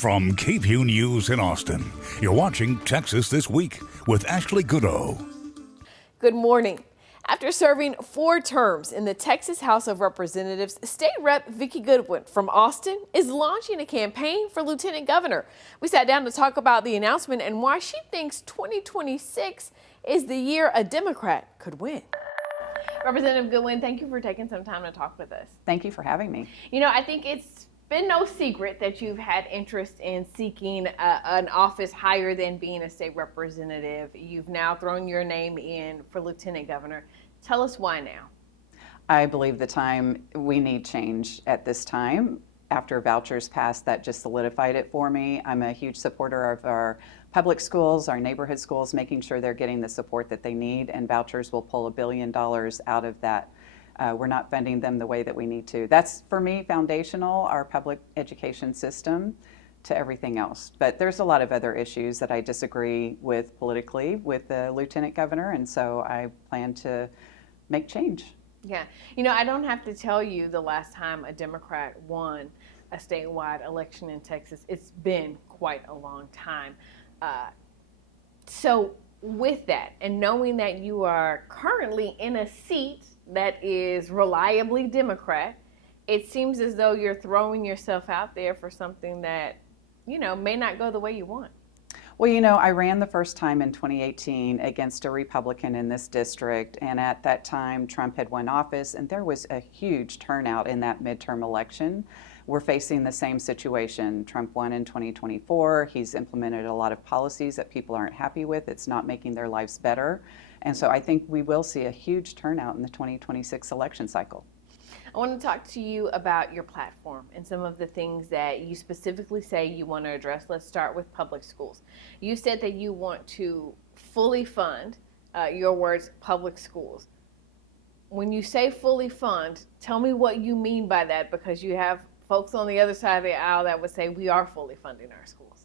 From KVUE News in Austin, you're watching Texas This Week with Ashley Goodo. Good morning. After serving 4 terms in the Texas House of Representatives, State Rep Vikki Goodwin from Austin is launching a campaign for Lieutenant Governor. We sat down to talk about the announcement and why she thinks 2026 is the year a Democrat could win. Representative Goodwin, thank you for taking some time to talk with us. Thank you for having me. You know, I think it's been no secret that you've had interest in seeking an office higher than being a state representative. You've now thrown your name in for Lieutenant Governor. Tell us why now. I believe the time we need change at this time. After vouchers passed, that just solidified it for me. I'm a huge supporter of our public schools, our neighborhood schools, making sure they're getting the support that they need, and vouchers will pull $1 billion out of that. We're not funding them the way that we need to. That's, for me, foundational, our public education system, to everything else. But there's a lot of other issues that I disagree with politically with the Lieutenant Governor, and so I plan to make change. Yeah, you know, I don't have to tell you the last time a Democrat won a statewide election in Texas. It's been quite a long time. So with that, and knowing that you are currently in a seat that is reliably Democrat, it seems as though you're throwing yourself out there for something that, you know, may not go the way you want. Well, you know, I ran the first time in 2018 against a Republican in this district, and at that time Trump had won office, and there was a huge turnout in that midterm election. We're facing the same situation. Trump won in 2024. He's implemented a lot of policies that people aren't happy with. It's not making their lives better. And so I think we will see a huge turnout in the 2026 election cycle. I want to talk to you about your platform and some of the things that you specifically say you want to address. Let's start with public schools. You said that you want to fully fund, your words, public schools. When you say fully fund, tell me what you mean by that, because you have folks on the other side of the aisle that would say we are fully funding our schools.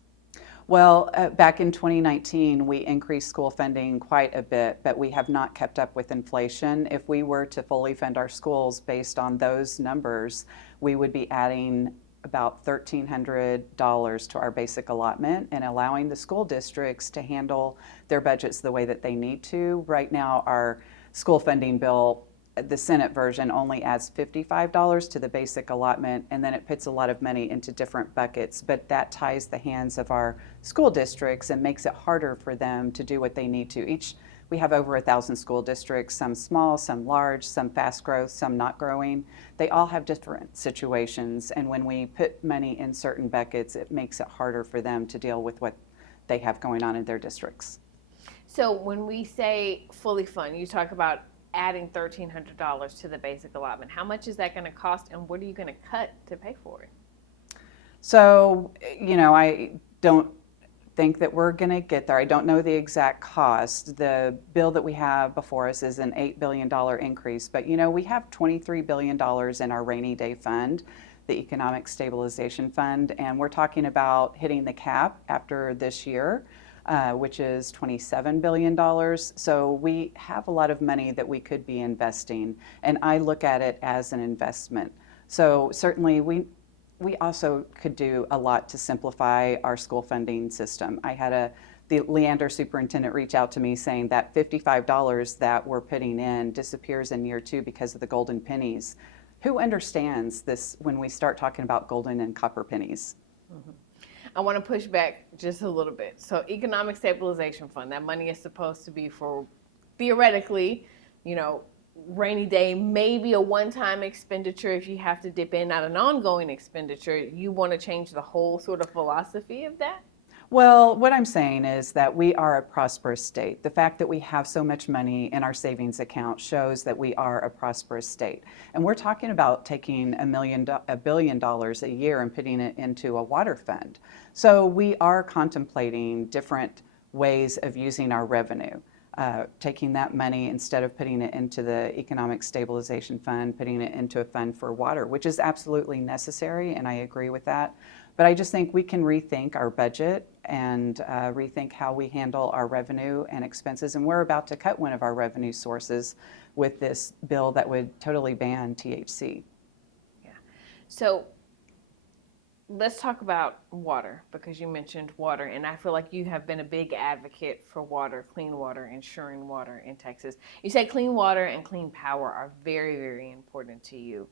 Well, back in 2019, we increased school funding quite a bit, but we have not kept up with inflation. If we were to fully fund our schools based on those numbers, we would be adding about $1,300 to our basic allotment and allowing the school districts to handle their budgets the way that they need to. Right now, our school funding bill, the Senate version, only adds $55 to the basic allotment, and then it puts a lot of money into different buckets, but that ties the hands of our school districts and makes it harder for them to do what they need to. We have over 1,000 school districts, some small, some large, some fast growth, some not growing. They all have different situations, and when we put money in certain buckets, it makes it harder for them to deal with what they have going on in their districts. So when we say fully fund, you talk about adding $1,300 to the basic allotment. How much is that going to cost, and what are you going to cut to pay for it? So, you know, I don't think that we're going to get there. I don't know the exact cost. The bill that we have before us is an $8 billion increase, but, you know, we have $23 billion in our rainy day fund, the Economic Stabilization Fund, and we're talking about hitting the cap after this year. Which is $27 billion. So we have a lot of money that we could be investing, and I look at it as an investment. So certainly we also could do a lot to simplify our school funding system. I had the Leander superintendent reach out to me saying that $55 that we're putting in disappears in year 2 because of the golden pennies. Who understands this when we start talking about golden and copper pennies? Mm-hmm. I want to push back just a little bit. So Economic Stabilization Fund, that money is supposed to be for, theoretically, you know, rainy day, maybe a one-time expenditure if you have to dip in, not an ongoing expenditure. You want to change the whole sort of philosophy of that? Well, what I'm saying is that we are a prosperous state. The fact that we have so much money in our savings account shows that we are a prosperous state. And we're talking about taking $1 billion a year and putting it into a water fund. So we are contemplating different ways of using our revenue. Taking that money, instead of putting it into the Economic Stabilization Fund, putting it into a fund for water, which is absolutely necessary, and I agree with that. But I just think we can rethink our budget and rethink how we handle our revenue and expenses. And we're about to cut one of our revenue sources with this bill that would totally ban THC. Yeah. So let's talk about water, because you mentioned water, and I feel like you have been a big advocate for water, clean water, ensuring water in Texas. You say clean water and clean power are very, very important to you.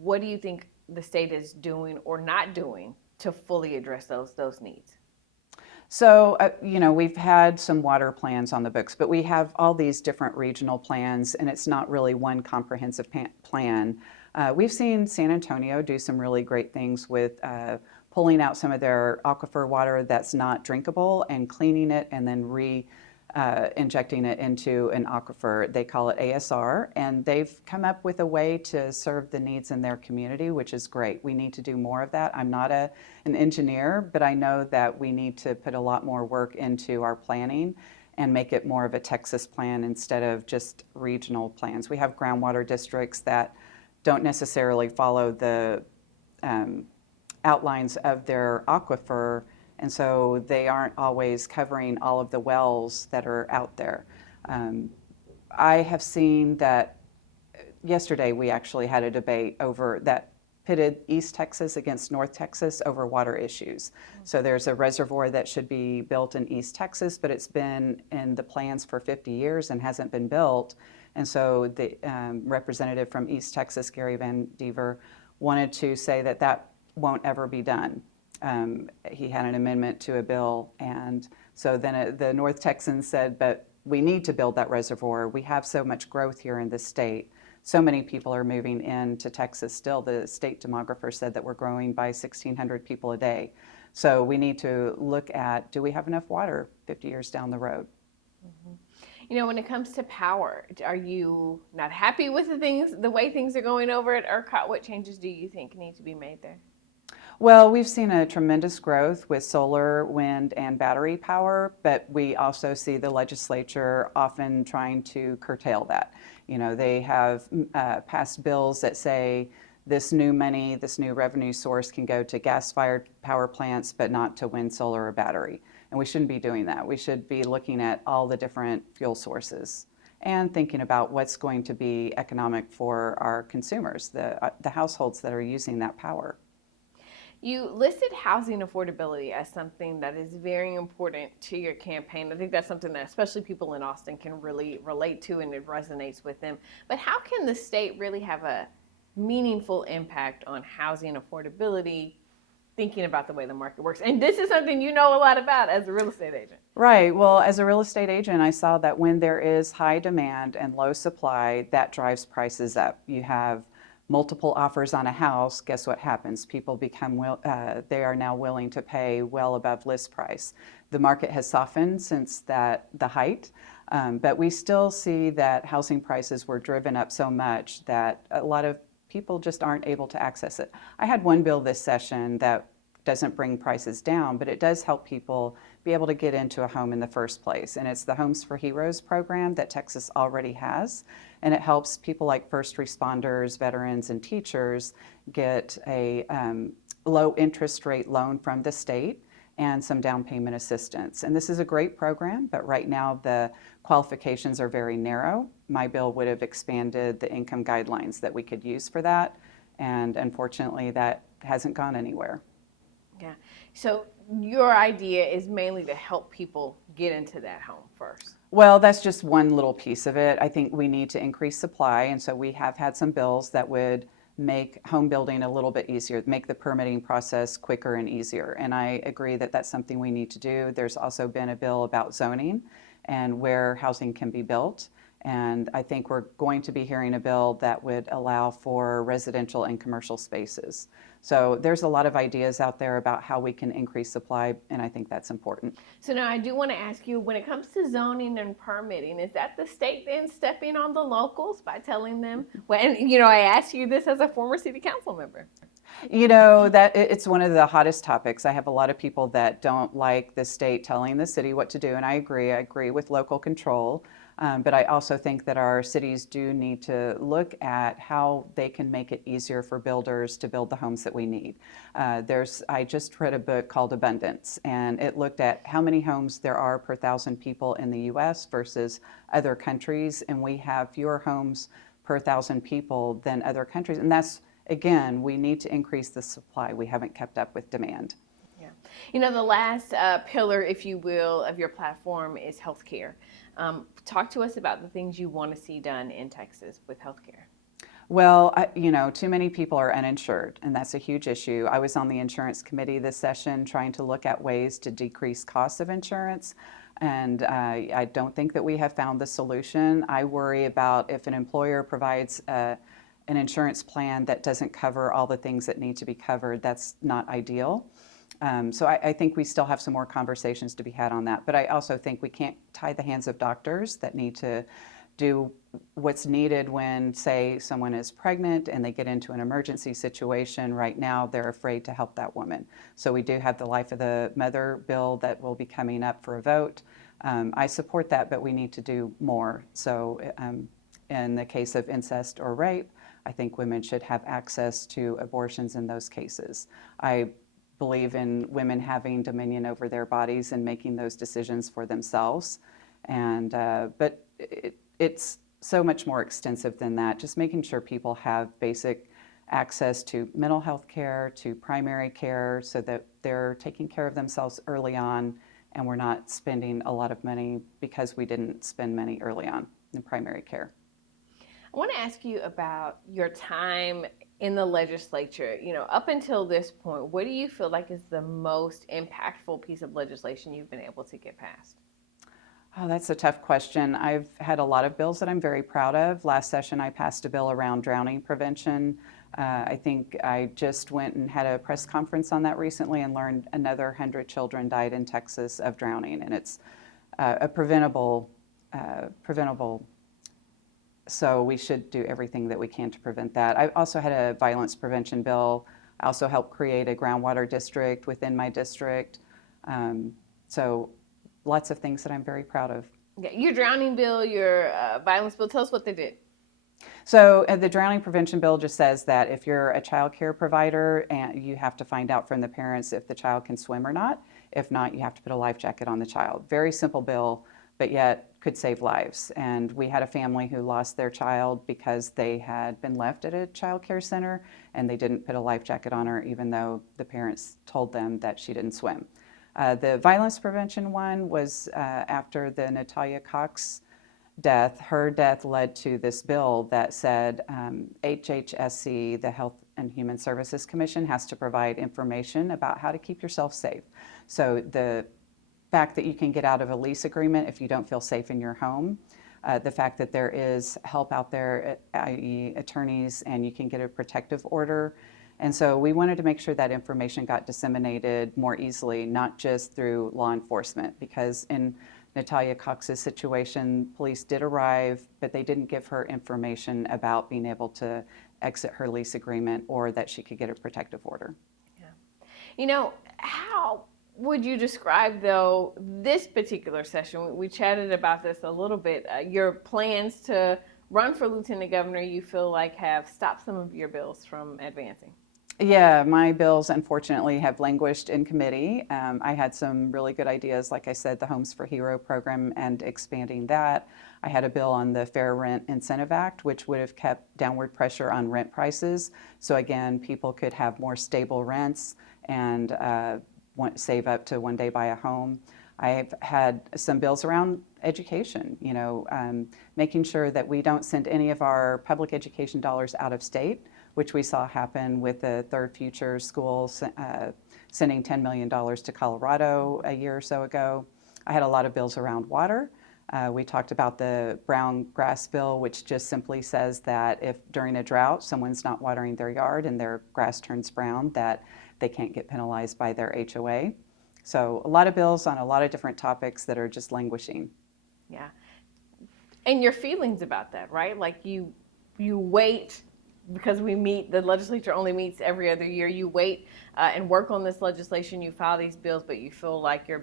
What do you think the state is doing or not doing to fully address those needs? So, we've had some water plans on the books, but we have all these different regional plans, and it's not really one comprehensive plan. We've seen San Antonio do some really great things with pulling out some of their aquifer water that's not drinkable and cleaning it and then injecting it into an aquifer. They call it ASR, and they've come up with a way to serve the needs in their community, which is great. We need to do more of that. I'm not an engineer, but I know that we need to put a lot more work into our planning and make it more of a Texas plan instead of just regional plans. We have groundwater districts that don't necessarily follow the outlines of their aquifer, and so they aren't always covering all of the wells that are out there. I have seen that yesterday we actually had a debate over that pitted East Texas against North Texas over water issues. So there's a reservoir that should be built in East Texas, but it's been in the plans for 50 years and hasn't been built. And so the representative from East Texas, Gary Van Dever, wanted to say that that won't ever be done. He had an amendment to a bill, and so then the North Texans said, but we need to build that reservoir. We have so much growth here in the state. So many people are moving into Texas still. The state demographer said that we're growing by 1,600 people a day. So we need to look at, do we have enough water 50 years down the road? Mm-hmm. When it comes to power, are you not happy with the way things are going over at ERCOT? What changes do you think need to be made there? Well, we've seen a tremendous growth with solar, wind, and battery power, but we also see the legislature often trying to curtail that. They have passed bills that say this new money, this new revenue source can go to gas-fired power plants, but not to wind, solar, or battery. And we shouldn't be doing that. We should be looking at all the different fuel sources and thinking about what's going to be economic for our consumers, the households that are using that power. You listed housing affordability as something that is very important to your campaign. I think that's something that especially people in Austin can really relate to, and it resonates with them. But how can the state really have a meaningful impact on housing affordability, thinking about the way the market works? And this is something you know a lot about as a real estate agent. Right. Well, as a real estate agent, I saw that when there is high demand and low supply, that drives prices up. You have multiple offers on a house, guess what happens? People they are now willing to pay well above list price. The market has softened since the height, but we still see that housing prices were driven up so much that a lot of people just aren't able to access it. I had one bill this session that doesn't bring prices down, but it does help people be able to get into a home in the first place. And it's the Homes for Heroes program that Texas already has. And it helps people like first responders, veterans, and teachers get a low interest rate loan from the state and some down payment assistance. And this is a great program, but right now the qualifications are very narrow. My bill would have expanded the income guidelines that we could use for that. And unfortunately, that hasn't gone anywhere. Yeah. So your idea is mainly to help people get into that home first. Well, that's just one little piece of it. I think we need to increase supply, and so we have had some bills that would make home building a little bit easier, make the permitting process quicker and easier. And I agree that that's something we need to do. There's also been a bill about zoning and where housing can be built. And I think we're going to be hearing a bill that would allow for residential and commercial spaces. So there's a lot of ideas out there about how we can increase supply, and I think that's important. So now I do want to ask you, when it comes to zoning and permitting, is that the state then stepping on the locals by telling them, I asked you this as a former city council member. That it's one of the hottest topics. I have a lot of people that don't like the state telling the city what to do, and I agree with local control. But I also think that our cities do need to look at how they can make it easier for builders to build the homes that we need. I just read a book called Abundance, and it looked at how many homes there are per 1,000 people in the U.S. versus other countries, and we have fewer homes per 1,000 people than other countries, and that's again, we need to increase the supply. We haven't kept up with demand. Yeah. You know, the last pillar, if you will, of your platform is healthcare. Talk to us about the things you want to see done in Texas with healthcare. Well, too many people are uninsured, and that's a huge issue. I was on the insurance committee this session trying to look at ways to decrease costs of insurance, and I don't think that we have found the solution. I worry about if an employer provides an insurance plan that doesn't cover all the things that need to be covered, that's not ideal. So I think we still have some more conversations to be had on that. But I also think we can't tie the hands of doctors that need to do what's needed when, say, someone is pregnant and they get into an emergency situation. Right now, they're afraid to help that woman. So we do have the Life of the Mother bill that will be coming up for a vote. I support that, but we need to do more. So in the case of incest or rape, I think women should have access to abortions in those cases. I believe in women having dominion over their bodies and making those decisions for themselves. And but it's so much more extensive than that. Just making sure people have basic access to mental health care, to primary care, so that they're taking care of themselves early on, and we're not spending a lot of money because we didn't spend money early on in primary care. I want to ask you about your time in the legislature. You know, up until this point, what do you feel like is the most impactful piece of legislation you've been able to get passed? Oh, that's a tough question. I've had a lot of bills that I'm very proud of. Last session, I passed a bill around drowning prevention. I think I just went and had a press conference on that recently and learned another 100 children died in Texas of drowning, and it's a preventable. So we should do everything that we can to prevent that. I also had a violence prevention bill. I also helped create a groundwater district within my district. So lots of things that I'm very proud of. Yeah, your drowning bill, your violence bill, tell us what they did. So the drowning prevention bill just says that if you're a child care provider, and you have to find out from the parents if the child can swim or not. If not, you have to put a life jacket on the child. Very simple bill, but yet could save lives. And we had a family who lost their child because they had been left at a child care center and they didn't put a life jacket on her, even though the parents told them that she didn't swim. The violence prevention one was after the Natalia Cox death. Her death led to this bill that said HHSC, the Health and Human Services Commission, has to provide information about how to keep yourself safe. So the fact that you can get out of a lease agreement if you don't feel safe in your home, the fact that there is help out there, i.e. attorneys, and you can get a protective order. And so we wanted to make sure that information got disseminated more easily, not just through law enforcement, because in Natalia Cox's situation, police did arrive, but they didn't give her information about being able to exit her lease agreement or that she could get a protective order. Yeah. You know, how would you describe, though, this particular session? We chatted about this a little bit. Your plans to run for lieutenant governor, you feel like have stopped some of your bills from advancing. Yeah, my bills unfortunately have languished in committee. I had some really good ideas, like I said, the Homes for Hero program and expanding that. I had a bill on the Fair Rent Incentive Act, which would have kept downward pressure on rent prices. So again, people could have more stable rents and save up to one day buy a home. I've had some bills around education, making sure that we don't send any of our public education dollars out of state, which we saw happen with the Third Future School sending $10 million to Colorado a year or so ago. I had a lot of bills around water. We talked about the brown grass bill, which just simply says that if during a drought someone's not watering their yard and their grass turns brown, that they can't get penalized by their HOA. So a lot of bills on a lot of different topics that are just languishing. Yeah. And your feelings about that, right? Like you wait, because the legislature only meets every other year. You wait and work on this legislation, you file these bills, but you feel like your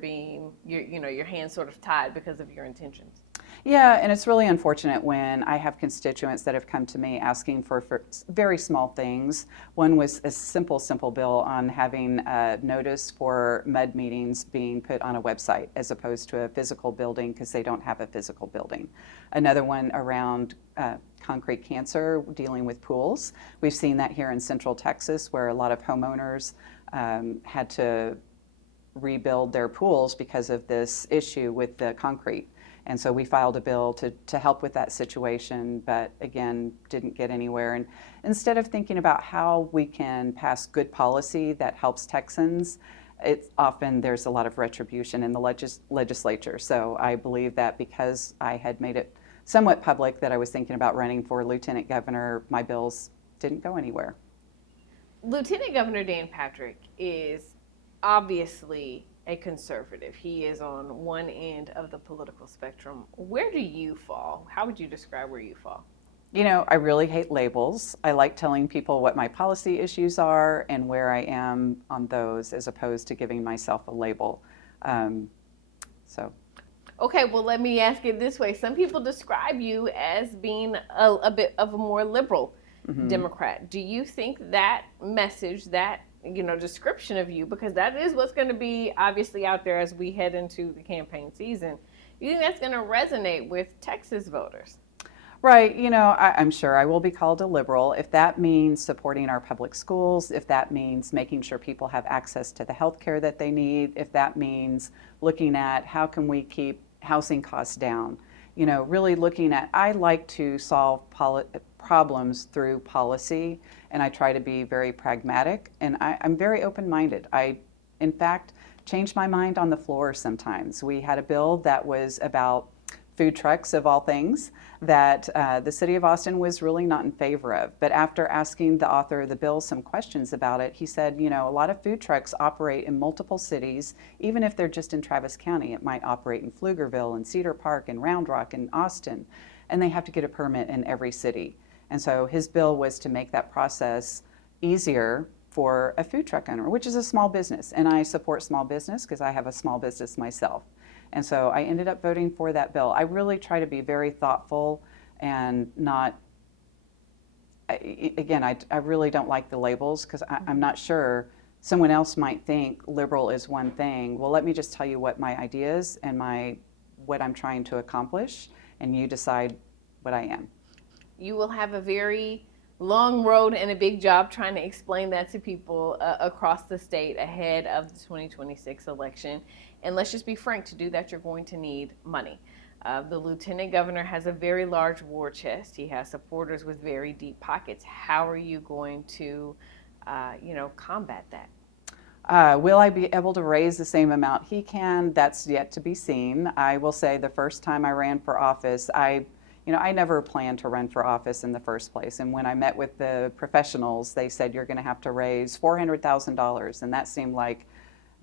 hands sort of tied because of your intentions. Yeah, and it's really unfortunate when I have constituents that have come to me asking for very small things. One was a simple bill on having a notice for MUD meetings being put on a website as opposed to a physical building because they don't have a physical building. Another one around concrete cancer dealing with pools. We've seen that here in Central Texas, where a lot of homeowners had to rebuild their pools because of this issue with the concrete. And so we filed a bill to help with that situation, but again, didn't get anywhere. And instead of thinking about how we can pass good policy that helps Texans, it's often there's a lot of retribution in the legislature. So I believe that because I had made it somewhat public that I was thinking about running for lieutenant governor, my bills didn't go anywhere. Lieutenant Governor Dan Patrick is obviously a conservative. He is on one end of the political spectrum. Where do you fall? How would you describe where you fall? You know, I really hate labels. I like telling people what my policy issues are and where I am on those, as opposed to giving myself a label. Okay, well, let me ask it this way. Some people describe you as being a bit of a more liberal Democrat. Do you think that message, that description of you, because that is what's going to be obviously out there as we head into the campaign season, you think that's going to resonate with Texas voters? Right. I'm sure I will be called a liberal. If that means supporting our public schools, if that means making sure people have access to the health care that they need, if that means looking at how can we keep housing costs down, really looking at, I like to solve problems through policy, and I try to be very pragmatic, and I'm very open-minded. I, in fact, change my mind on the floor sometimes. We had a bill that was about food trucks, of all things, that the city of Austin was really not in favor of. But after asking the author of the bill some questions about it, he said, a lot of food trucks operate in multiple cities, even if they're just in Travis County. It might operate in Pflugerville and Cedar Park and Round Rock and Austin, and they have to get a permit in every city. And so his bill was to make that process easier for a food truck owner, which is a small business. And I support small business because I have a small business myself. And so I ended up voting for that bill. I really try to be very thoughtful and not, I really don't like the labels because I'm not sure. Someone else might think liberal is one thing. Well, let me just tell you what my ideas and what I'm trying to accomplish, and you decide what I am. You will have a very long road and a big job trying to explain that to people across the state ahead of the 2026 election. And let's just be frank, to do that, you're going to need money. The lieutenant governor has a very large war chest. He has supporters with very deep pockets. How are you going to, combat that? Will I be able to raise the same amount he can? That's yet to be seen. I will say the first time I ran for office, I never planned to run for office in the first place. And when I met with the professionals, they said, you're going to have to raise $400,000. And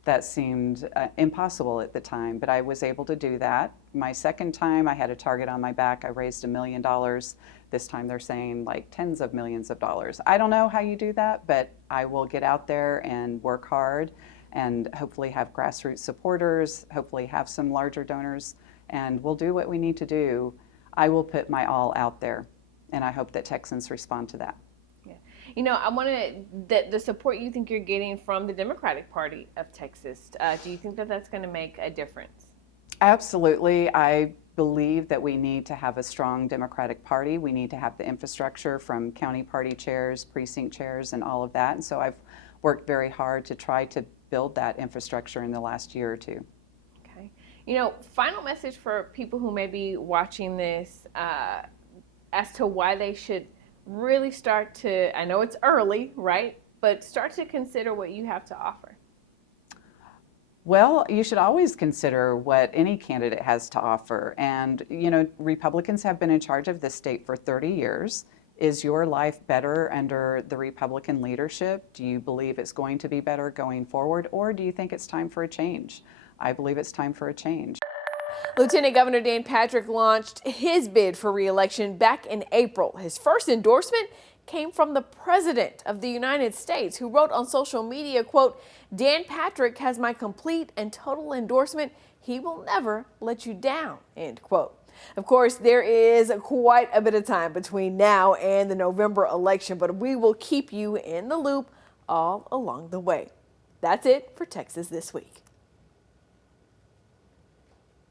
that seemed impossible at the time, but I was able to do that. My second time, I had a target on my back. I raised $1 million. This time they're saying like tens of millions of dollars. I don't know how you do that, but I will get out there and work hard and hopefully have grassroots supporters, hopefully have some larger donors, and we'll do what we need to do. I will put my all out there, and I hope that Texans respond to that. Yeah. I wanted the support you think you're getting from the Democratic Party of Texas. Do you think that that's going to make a difference? Absolutely. I believe that we need to have a strong Democratic Party. We need to have the infrastructure from county party chairs, precinct chairs, and all of that. And so I've worked very hard to try to build that infrastructure in the last year or two. Okay. Final message for people who may be watching this as to why they should really start to, I know it's early, right? But start to consider what you have to offer. Well, you should always consider what any candidate has to offer. And, Republicans have been in charge of this state for 30 years. Is your life better under the Republican leadership? Do you believe it's going to be better going forward? Or do you think it's time for a change? I believe it's time for a change. Lieutenant Governor Dan Patrick launched his bid for re-election back in April. His first endorsement came from the President of the United States, who wrote on social media, quote, "Dan Patrick has my complete and total endorsement. He will never let you down," end quote. Of course, there is quite a bit of time between now and the November election, but we will keep you in the loop all along the way. That's it for Texas This Week.